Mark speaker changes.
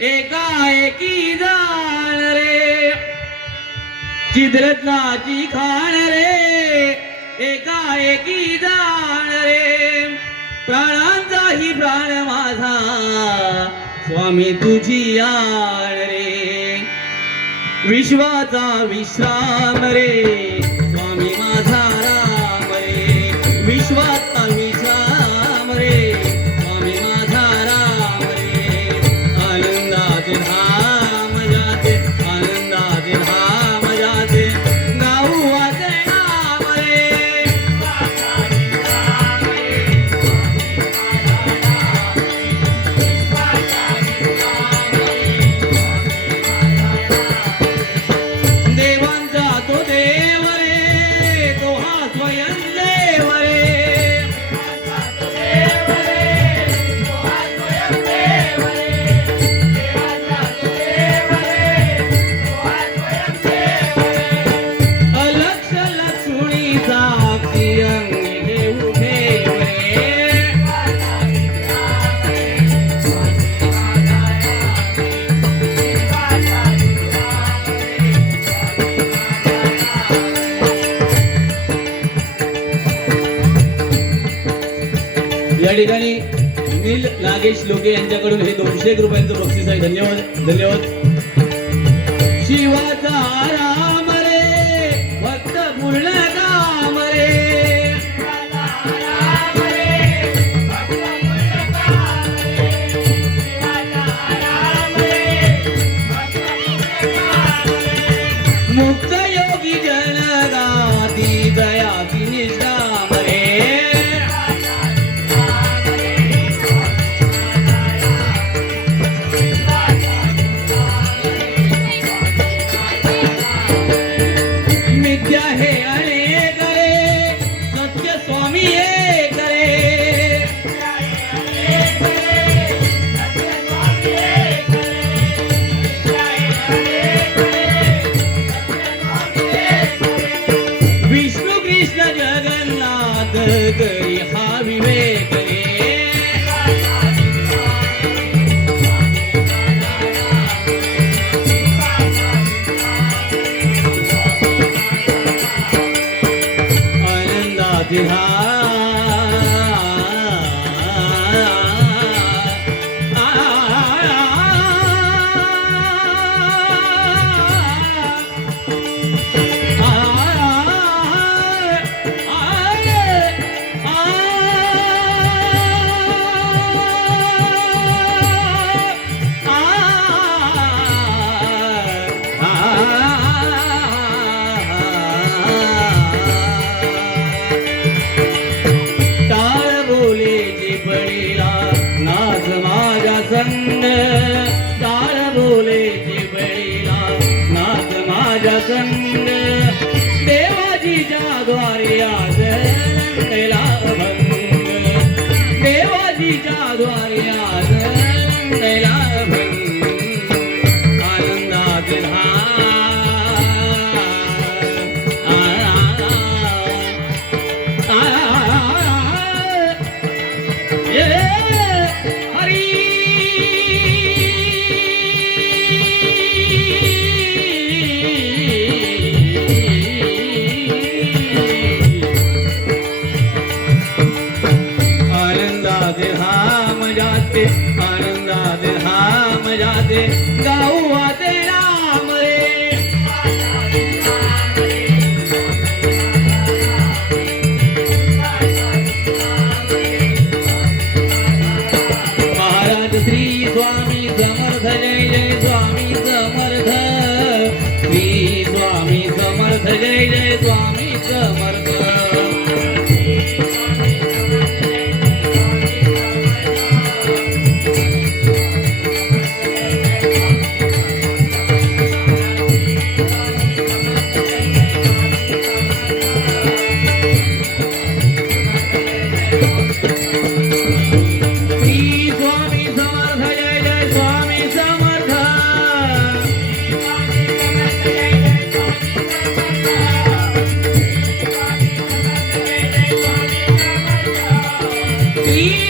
Speaker 1: एकाएकी जाण रे. चिद्रत्नाची खाण रे. एकाएकी जाण रे. प्राणांचाही प्राण माझा. स्वामी तुझी आण रे. विश्वाचा विश्राम रे. स्वामी माझा या ठिकाणी नील नागेश लोके यांच्याकडून हे दोनशे एक रुपयांचं बक्षीस आहे. धन्यवाद. धन्यवाद. शिवाचा कृष्ण जगन्नाथ गरी हा विवेक संग देवाजी द्वारे आज कैला भंग देवाजी द्वारे आज आनंदात जाते आनंदात हा मजाते गाऊ वाते राम रे. महाराज श्री स्वामी समर्थ जय जय स्वामी समर्थ. श्री स्वामी समर्थ जय जय स्वामी समर्थ. Be